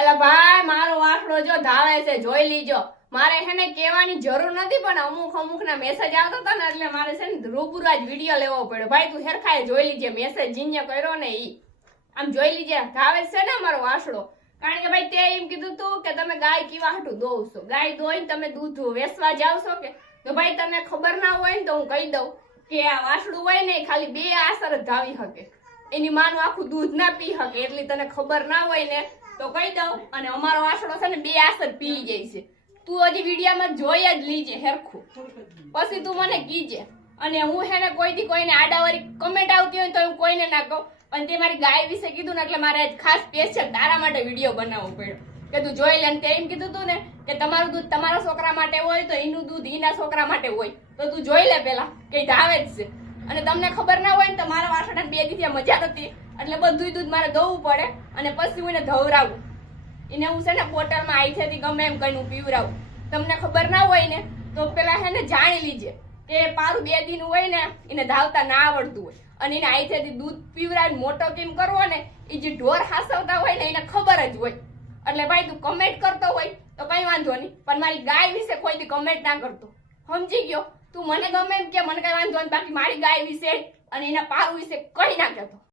એટલે ભાઈ મારો વાસડો જો ધાવે છે, જોઈ લીજો. મારે છે ને કહેવાની જરૂર નથી, પણ અમુક ના મેસેજ આવતા હતા ને એટલે મારે છે ને રૂબરૂ જ વિડીયો લેવો પડ્યો. ભાઈ તું હેરખાએ જોઈ લીજે મેસેજ જીને કર્યો ને ઈ આમ જોઈ લીજે. ધાવે છે ને મારો વાસડો. કારણ કે ભાઈ તે એમ કીધું તું કે તમે ગાય કીવા હાટું દોવ છો, ગાય દોઈને તમે દૂધ વેચવા જાવ છો કે. તો ભાઈ તને ખબર ના હોય ને તો હું કહી દઉં કે આ વાસડું હોય ને ખાલી 2 આસર જ ધાવી શકે, એની માનું આખું દૂધ ના પી શકે. એટલી તને ખબર ના હોય ને તો કહી દઉં. અને અમારો વાસડો છે ને 2 આસર પી જાય છે. તું હજી વિડીયામાં જોઈ જ લીજે હેરખું, પછી તું મને કીજે. અને હું હે ને કોઈ દી કોઈને આડાવાળી કમેન્ટ આવતી હોય તો હું કોઈને ના કહું. અને તે મારી ગાય વિશે કીધું ને એટલે મારે ખાસ સ્પેશિયલ તારા માટે વિડીયો બનાવવો પડ્યો કે તું જોઈ લે. તે એમ કીધું તું ને કે તમારું દૂધ તમારા છોકરા માટે હોય તો એનું દૂધ એના છોકરા માટે હોય, તો તું જોઈ લે પેલા કે ધાવે જ છે. અને તમને ખબર ના હોય ને તો મારા વાસણા 2 દિવસે મજા નથી, એટલે બધું દૂધ મારે દોવું પડે. અને પછી હું એને ધવરાવું, એને હું છે ને બોટલમાં આઈથેથી ગમે એમ કઈ પીવરાવું. તમને ખબર ના હોય ને તો પેલા હે ને જાણી લીજે કે પારું 2 દિન હોય ને એને ધાવતા ના આવડતું હોય અને એને આઈથેથી દૂધ પીવરાવીને મોટો કેમ કરવો ને એ જે ઢોર હાસવતા હોય ને એને ખબર જ હોય. એટલે ભાઈ તું કમેન્ટ કરતો હોય તો કઈ વાંધો નહીં, પણ મારી ગાય વિશે કોઈથી કમેન્ટ ના કરતો, સમજી ગયો? તું મને ગમે એમ કે મને કઈ વાંધો નહીં, બાકી મારી ગાય વિશે અને એના પારું વિશે કઈ ના કહેતો.